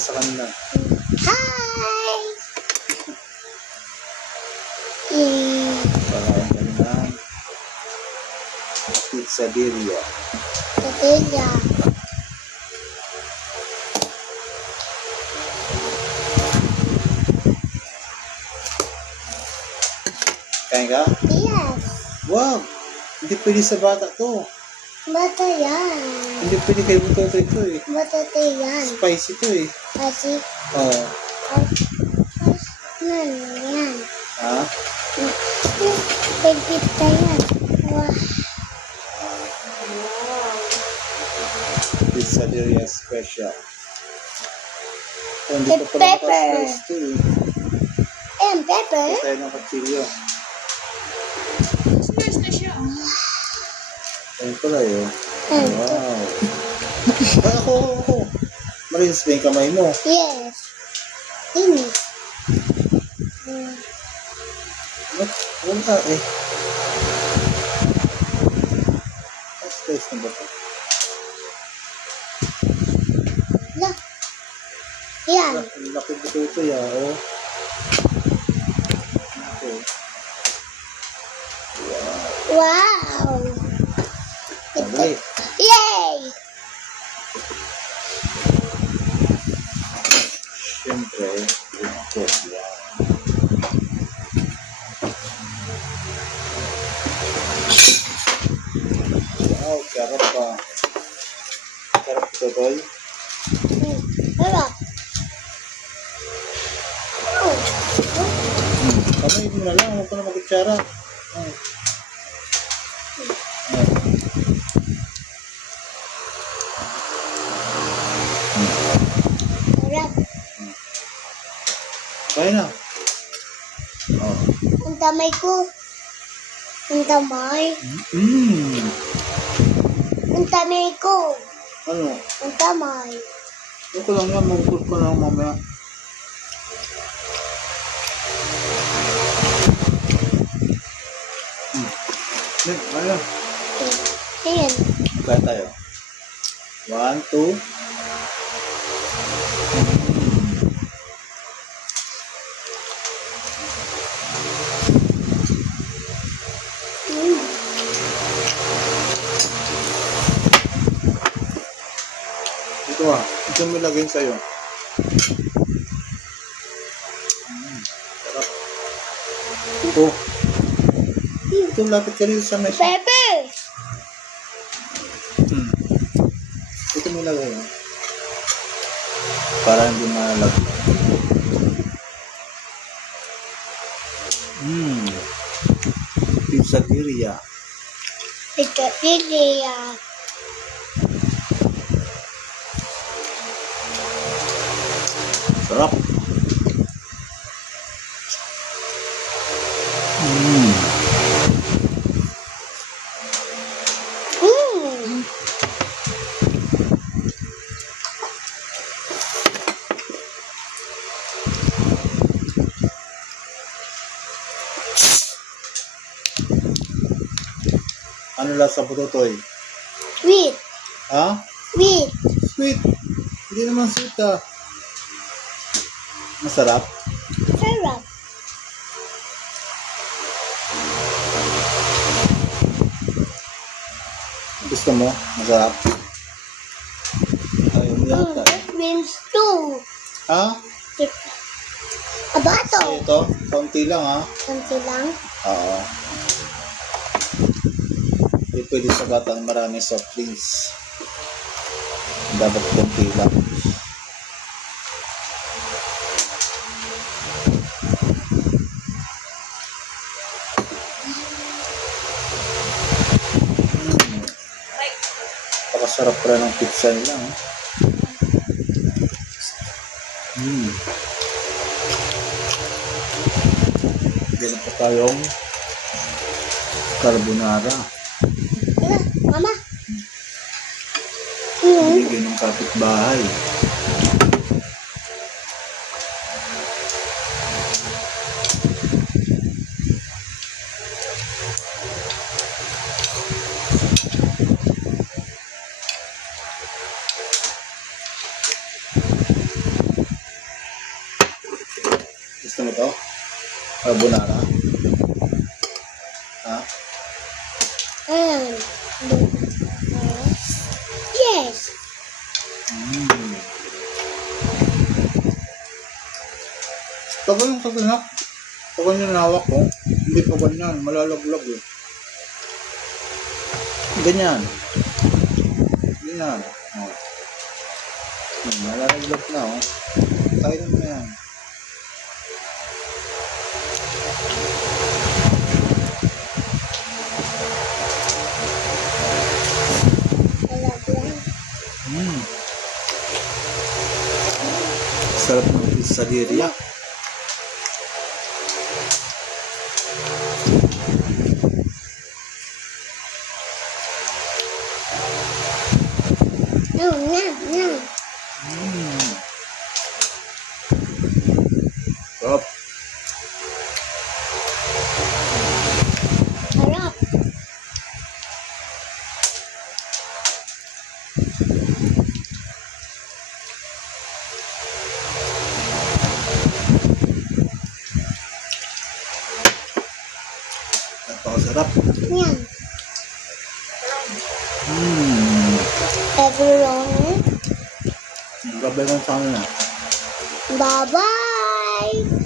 sa kanila. Hi! Yay! Pakain kami ng pizzeria. Tortilla. Kain ka? Yes. Wow! Hindi pwede sa bata to. Bata yan. Hindi pwede kay Butotoy to eh. Bata yan. Spicy to eh. Kasi, Oo. yan. Ha? Pagkita yan. Wow. Pizzeria special. Oh, hindi The pa pala pepper. nakaslice to eh. And pepper. Ito tayo ng katsilyo. Smash na siya. Ayun pala yun. And Wow. Ay, ako. Marinis ba yung kamay mo? yes. Finish. Wala eh. Slice na ba ito? Look. Yan. Laki Butotoy ah. Oh. Okay. Wow. Sabay. Yay! Siyempre, yun ako. Yan. Wow, sarap pa. Sarap ito, Toy. Harap. Oh. Kamay mo na lang, huwag ka na mag-kutsara. Harap. Kaya na. Oh. Ang damay ko. Ang damay. Mmm. Ang damay ko. Ano? Ang damay. Huwag ko lang yan, magpuput ko lang mamaya. Ayan. Ayan. Kaya tayo. 1, 2. Ito ah. Ito mo ilagay sa'yo. Sarap. Ito. Ito, lapit ka rin sa mesh. Pepper. Ito mo ilagay. Oh. Para hindi malagay. Pizzeria. Ito, Lilia. Sarap. Ano lasa Butotoy? Sweet. Ha? Sweet. Sweet. Hindi naman sweet ah. Masarap. Sarap. Gusto mo? Masarap. Ayaw mo yata. That means two. Ha? Abato. So ito, kaunti lang ha. Kunti lang. Oo. Hindi pwede sa batang maraming soft drinks. Dapat kaunti lang. Pakasarap pala ng pizza nila. Ganun pa tayong carbonara. Ila, mama. Binigyan ng kapitbahay. mo to? Carbonara? Ha? And yes. Mm. Tagal yung kaganak. Tagal yung hawak ko. Hindi pa ganyan. Malalaglag eh. Ganyan. Ganyan. Oh. Malalaglag na oh. Tayo na yan. Malagyan. Mm. Sarap ng quesadilla. No, no, no. Mm. Sarap. Sarap. Napakasarap. Yan. Mm. Everyone. Grabe lang sa amin ah. Bye-bye.